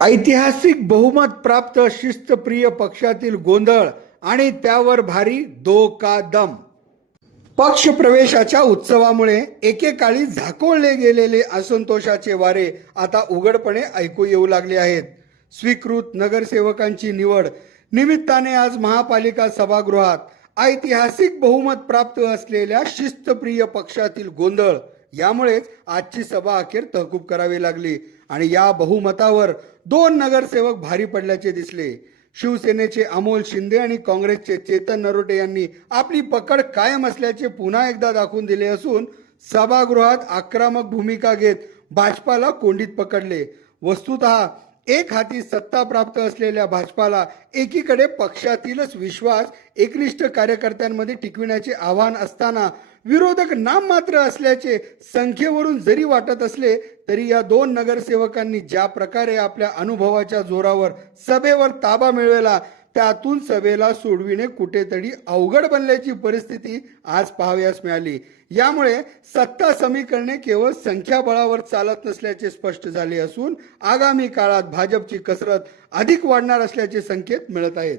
ऐतिहासिक बहुमत प्राप्त शिस्तप्रिय पक्षातील गोंधळ आणि त्यावर भारी दो का दम. पक्ष प्रवेशाच्या उत्सवामुळे एकेकाळी झाकोळले गेलेले असंतोषाचे वारे आता उघडपणे ऐकू येऊ लागले आहेत. स्वीकृत नगरसेवकांची निवड निमित्ताने आज महापालिका सभागृहात ऐतिहासिक बहुमत प्राप्त असलेल्या शिस्तप्रिय पक्षातील गोंधळ यामुळेच आजची सभा अखेर तहकूब करावी लागली आणि या बहुमतावर दोन नगरसेवक भारी पडल्याचे दिसले. शिवसेनेचे अमोल शिंदे आणि काँग्रेसचे चेतन नरोटे यांनी आपली पकड कायम असल्याचे पुन्हा एकदा दाखवून दिले असून सभागृहात आक्रमक भूमिका घेत भाजपाला कोंडीत पकडले. वस्तुतः एक हाती सत्ता प्राप्त असलेल्या भाजपाला एकीकडे पक्षातीलच विश्वास एकनिष्ठ कार्यकर्त्यांमध्ये टिकविण्याचे आव्हान असताना विरोधक नाममात्र असल्याचे संख्येवरून जरी वाटत असले तरी या दोन नगरसेवकांनी ज्या प्रकारे आपल्या अनुभवाच्या जोरावर सभेवर ताबा मिळवला त्यातून सभेला सोडविणे कुठेतरी अवघड बनल्याची परिस्थिती आज पाहावयास मिळाली. यामुळे सत्ता समीकरणे केवळ संख्याबळावर चालत नसल्याचे स्पष्ट झाले असून आगामी काळात भाजपची कसरत अधिक वाढणार असल्याचे संकेत मिळत आहेत.